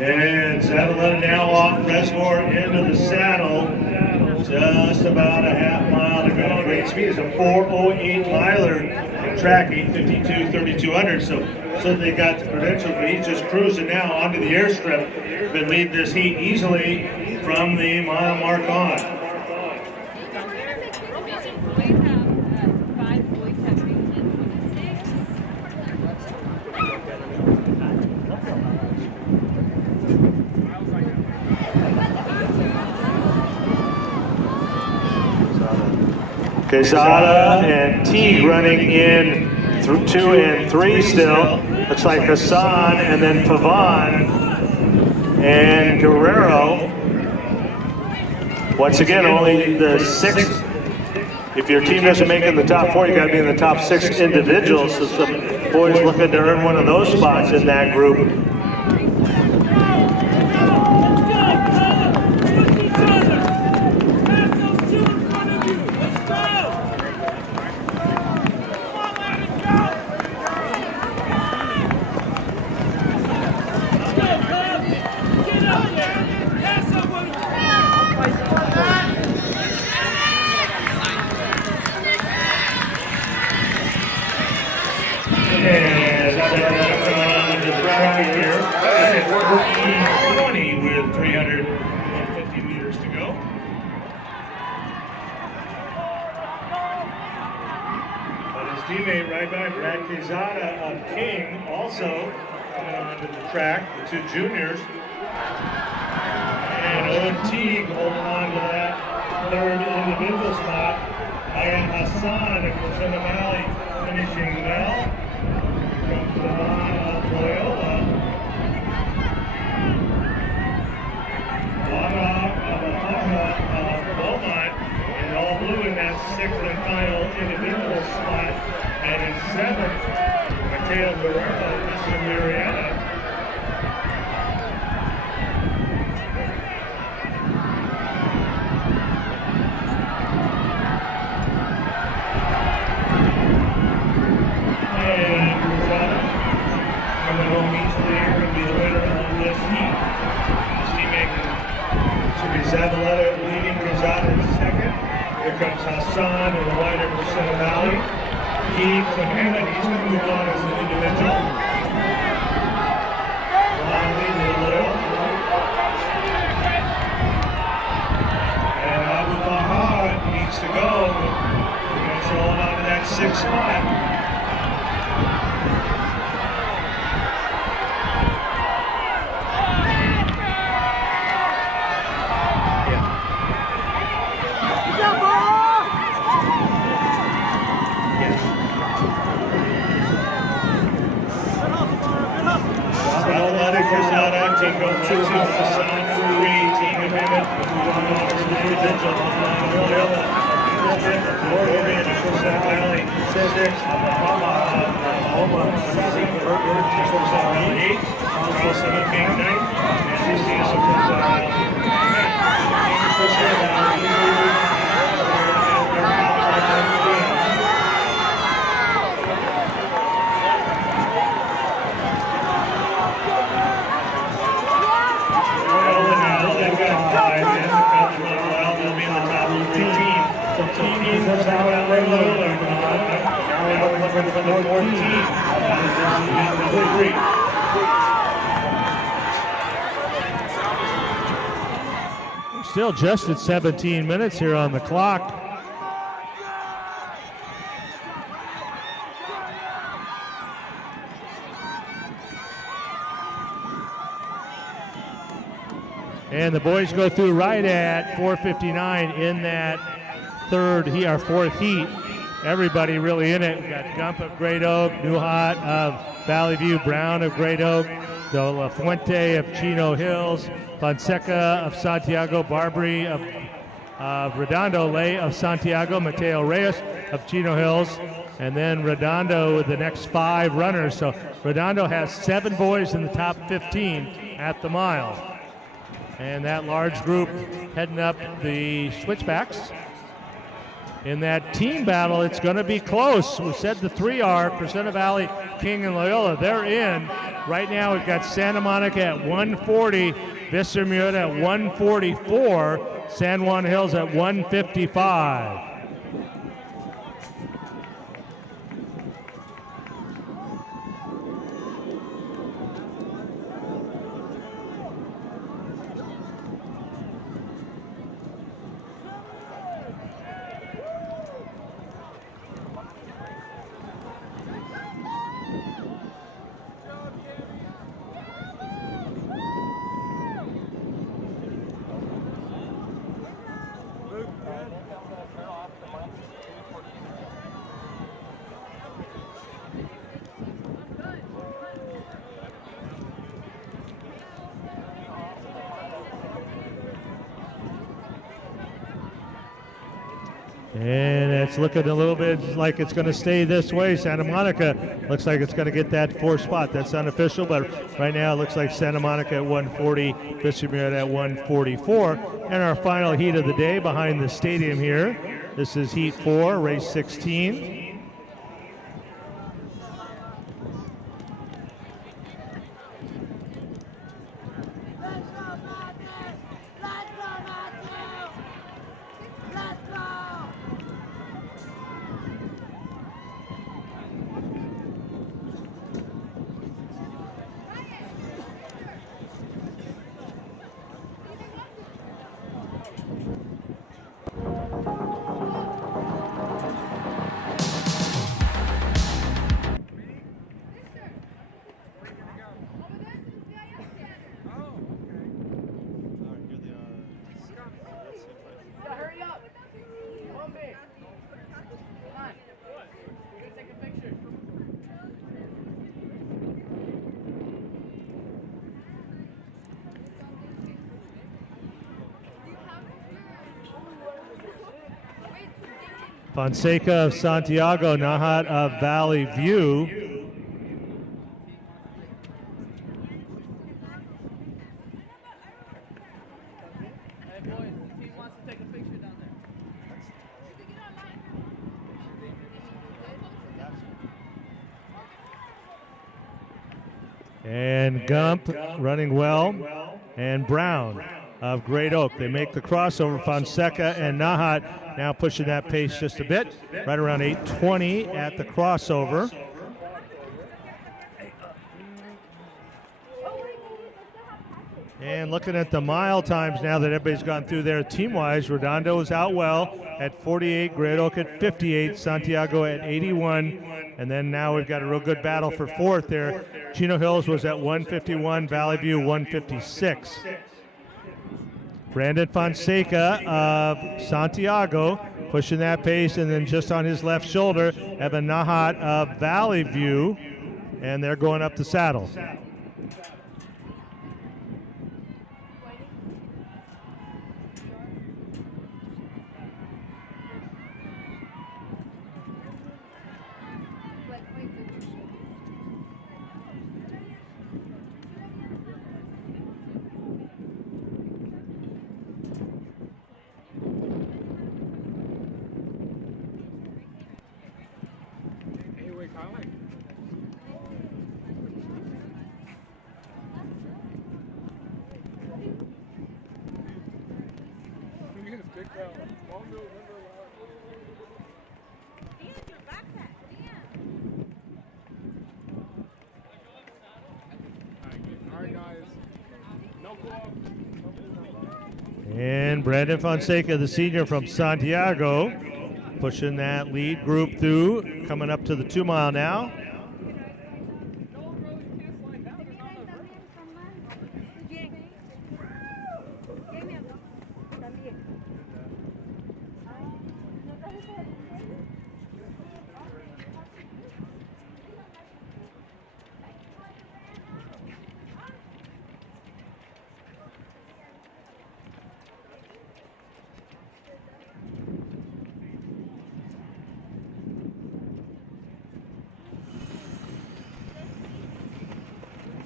And Saddle now off Fresmore into the saddle. Just about a half mile to go. Great speed is a 4:08 miler in track, 8:52, 3,200. So they got the credentials, but he's just cruising now onto the airstrip. Been leading this heat easily from the mile mark on. Quezada and Teague running in through 2 and 3 still. Looks like Hassan and then Pavan and Guerrero. Once again, only the 6. If your team doesn't make it in the top 4, you got to be in the top 6 individuals. So some boys looking to earn one of those spots in that group. Track, the 2 juniors, and Owen Teague holding on to that 3rd individual spot. Ian Hassan of Crescenta Valley finishing well. From Pavan of Loyola. Wada of Beaumont in all blue in that 6th and final individual spot. And in 7th, Mateo Guerrero, Mr. Marietta. Zavaleta leading Cruzada in 2nd. Here comes Hassan in the white of Crescenta Valley. Keith Clement, he's going to move on as an individual. Longley to the middle. And Abu Bahar needs to go. He's holding on to that 6th spot. Team go 2 to Hassan 3, Team Amendment, individual, Loyola, Oregon, Crescenta Valley, 6, Oklahoma, 8, also looking 9th, and CCS of Crescenta Valley. Still just at 17 minutes here on the clock. And the boys go through right at 4:59 in that 4th heat. Everybody really in it. We got Gump of Great Oak, Nahuat of Valley View, Brown of Great Oak, Fuente of Chino Hills, Fonseca of Santiago, Barbary of Redondo, Lay of Santiago, Mateo Reyes of Chino Hills, and then Redondo with the next 5 runners. So Redondo has 7 boys in the top 15 at the mile. And that large group heading up the switchbacks. In that team battle, it's going to be close. We said the three are Crescenta Valley, King, and Loyola. They're in. Right now, we've got Santa Monica at 140, Vista Muerta at 144, San Juan Hills at 155. And it's looking a little bit like it's going to stay this way. Santa Monica looks like it's going to get that fourth spot. That's unofficial, but right now it looks like Santa Monica at 140, Vista Muerta at 144. And our final heat of the day behind the stadium here. This is Heat 4, race 16. Fonseca of Santiago, Nahuat of Valley View. And Gump running well, and Brown of Great Oak. They make the crossover. Fonseca and Nahuat now pushing that pace just a bit, right around 8:20 at the crossover. And looking at the mile times now that everybody's gone through there team-wise, Redondo is out well at 48, Great Oak at 58, Santiago at 81, and then now we've got a real good battle for fourth there. Chino Hills was at 151, Valley View 156. Brandon Fonseca of Santiago pushing that pace, and then just on his left shoulder, Evan Nahuat of Valley View, and they're going up the saddle. And Brandon Fonseca, the senior from Santiago, pushing that lead group through, coming up to the 2 mile now.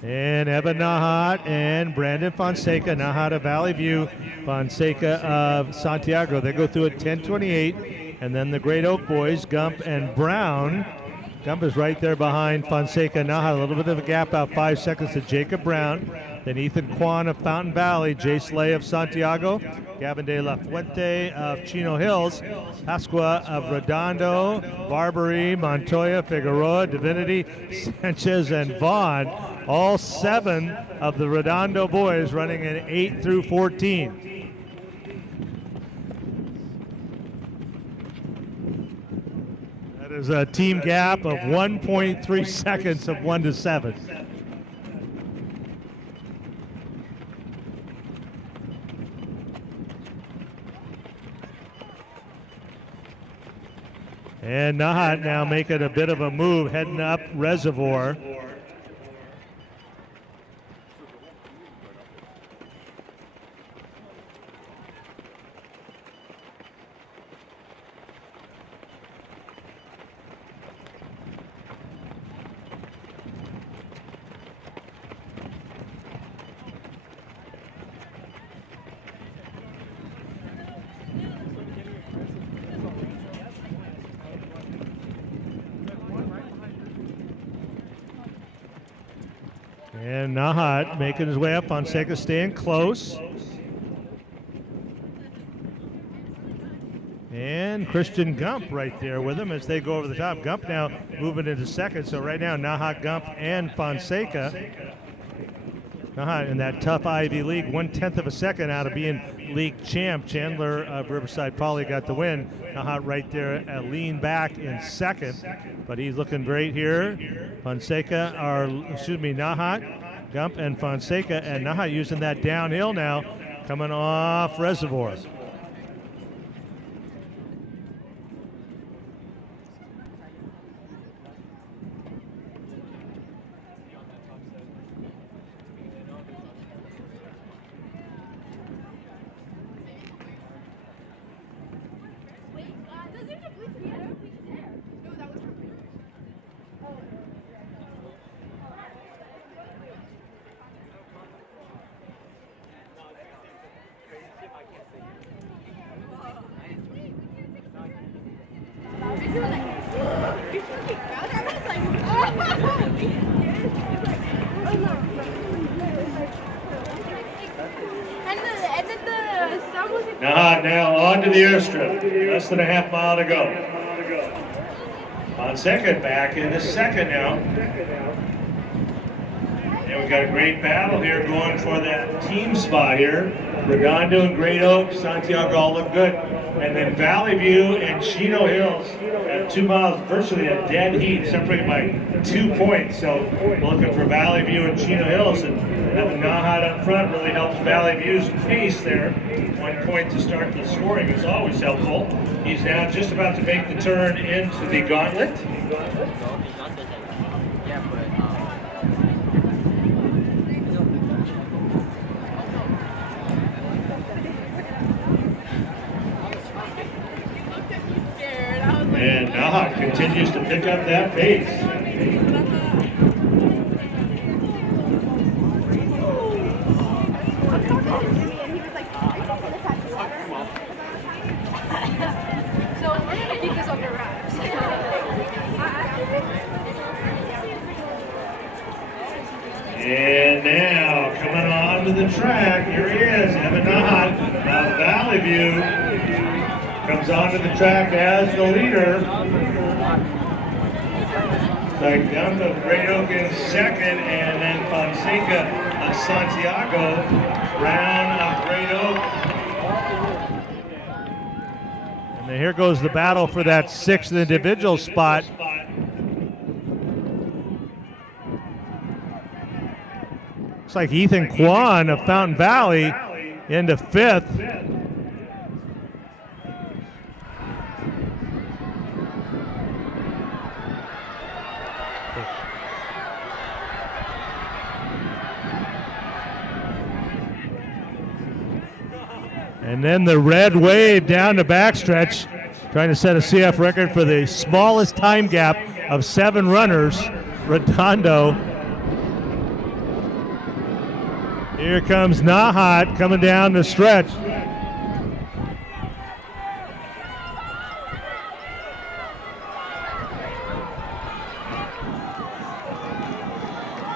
And Evan Nahuat and Brandon Fonseca, Nahuat of Valley View, Fonseca of Santiago. They go through at 10:28, And then the Great Oak boys, Gump and Brown. Gump is right there behind Fonseca. Now had a little bit of a gap, about 5 seconds to Jacob Brown. Then Ethan Kwan of Fountain Valley, Jay Slay of Santiago, Gavin de la Fuente of Chino Hills, Pascua of Redondo, Barbary, Montoya, Figueroa, Divinity, Sanchez, and Vaughn. All 7 of the Redondo boys running in 8 through 14. That is a team gap of 1.3 seconds of 1 to 7. And Nahuat now making a bit of a move, heading up Reservoir. And Nahuat making his way up. Fonseca staying close. And Christian Gump right there with him as they go over the top. Gump now moving into second. So right now, Nahuat, Gump, and Fonseca. Nahuat in that tough Ivy League, 1/10 of a second out of being league champ. Chandler of Riverside Poly got the win. Nahuat right there lean back in second, but he's looking great here. Nahuat, Gump, and Fonseca, and Nahuat using that downhill now, coming off Reservoir. Nahuat now onto the airstrip. Less than a half mile to go. Fonseca back into second now. And we've got a great battle here going for that team spot here. Redondo and Great Oak, Santiago all look good. And then Valley View and Chino Hills at 2 miles, virtually a dead heat, separated by 2 points. So we're looking for Valley View and Chino Hills, and having Nahuat up front really helps Valley View's pace there. 1 point to start the scoring is always helpful. He's now just about to make the turn into the gauntlet. And Nahuat continues to pick up that pace. And now coming on to the track, here he is, Evan Nahuat of Valley View. Comes onto the track as the leader. The Gump of Great Oak in second, and then Fonseca of Santiago, Brown of Great Oak. And then here goes the battle for that 6th individual spot. Looks like Ethan Kwan of Fountain Valley into 5th. And then the red wave down the backstretch, trying to set a CF record for the smallest time gap of 7 runners, Redondo. Here comes Nahuat coming down the stretch.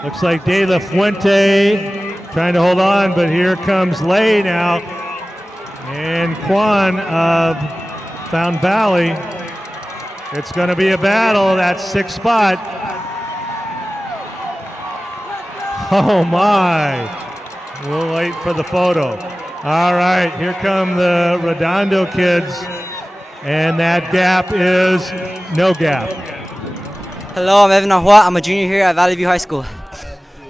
Looks like De La Fuente trying to hold on, but here comes Lay now. And Quan of Fountain Valley. It's going to be a battle, that 6th spot. Oh my. We'll wait for the photo. All right, here come the Redondo kids. And that gap is no gap. Hello, I'm Nahuat. I'm a junior here at Valley View High School.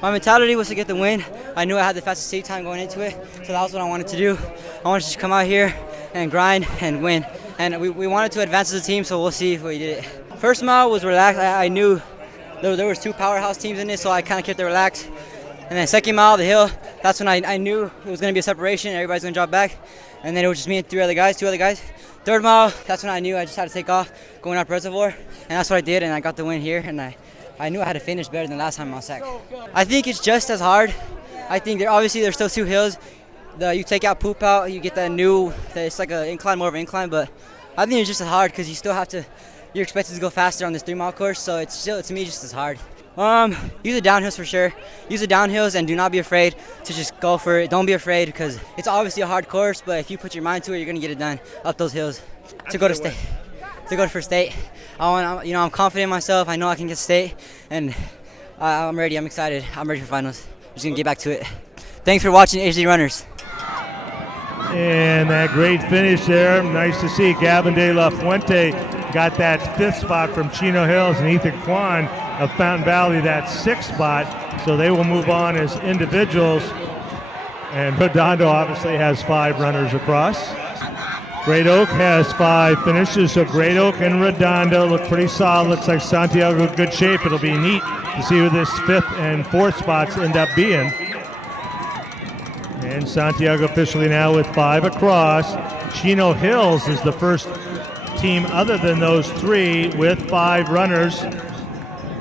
My mentality was to get the win. I knew I had the fastest save time going into it, so that was what I wanted to do. I wanted to just come out here and grind and win. And we wanted to advance as a team, so we'll see if we did it. First mile was relaxed. I knew there was 2 powerhouse teams in it, so I kind of kept it relaxed. And then second mile, the hill, that's when I knew it was going to be a separation. Everybody's going to drop back. And then it was just me and 2 other guys. Third mile, that's when I knew I just had to take off, going up Reservoir. And that's what I did, and I got the win here. And I knew I had to finish better than last time I was sacked. I think it's just as hard. I think obviously there's still 2 hills. You take out poop out, you get that new, it's like an incline, more of an incline, but I think it's just as hard because you still have to, you're expected to go faster on this 3-mile course, so it's still, to me, just as hard. Use the downhills for sure. Use the downhills and do not be afraid to just go for it. Don't be afraid because it's obviously a hard course, but if you put your mind to it, you're gonna get it done up those hills. To go for state. I'm confident in myself. I know I can get state, and I'm ready. I'm excited. I'm ready for finals. I'm just gonna get back to it. Thanks for watching HD Runners. And that great finish there. Nice to see Gavin De La Fuente got that 5th spot from Chino Hills, and Ethan Kwan of Fountain Valley that 6th spot. So they will move on as individuals. And Redondo obviously has 5 runners across. Great Oak has 5 finishes, so Great Oak and Redondo look pretty solid. Looks like Santiago in good shape. It'll be neat to see who this 5th and 4th spots end up being. And Santiago officially now with 5 across. Chino Hills is the first team other than those 3 with 5 runners.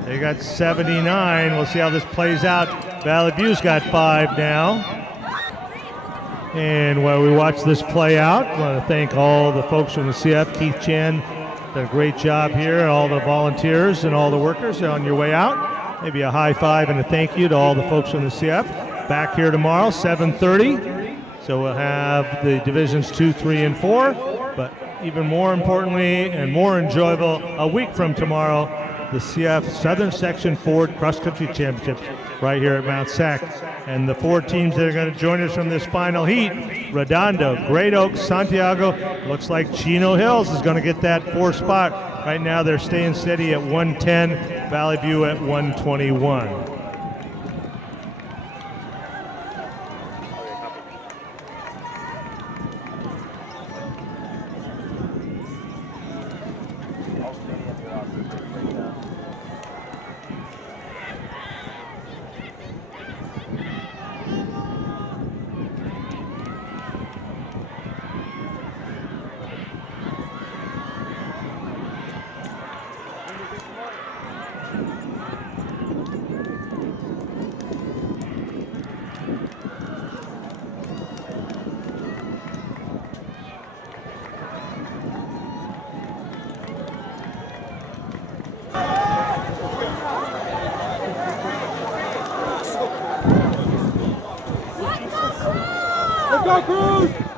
They got 79. We'll see how this plays out. Valley View's got 5 now. And while we watch this play out, I want to thank all the folks from the CF. Keith Chan did a great job here, all the volunteers and all the workers on your way out. Maybe a high five and a thank you to all the folks from the CF. Back here tomorrow, 7:30. So we'll have the divisions 2, 3, and 4. But even more importantly and more enjoyable, a week from tomorrow, the CF Southern Section Ford Cross Country Championships right here at Mount Sac. And the 4 teams that are going to join us from this final heat, Redondo, Great Oak, Santiago. Looks like Chino Hills is going to get that 4th spot. Right now they're staying steady at 110, Valley View at 121. Go, Cruz!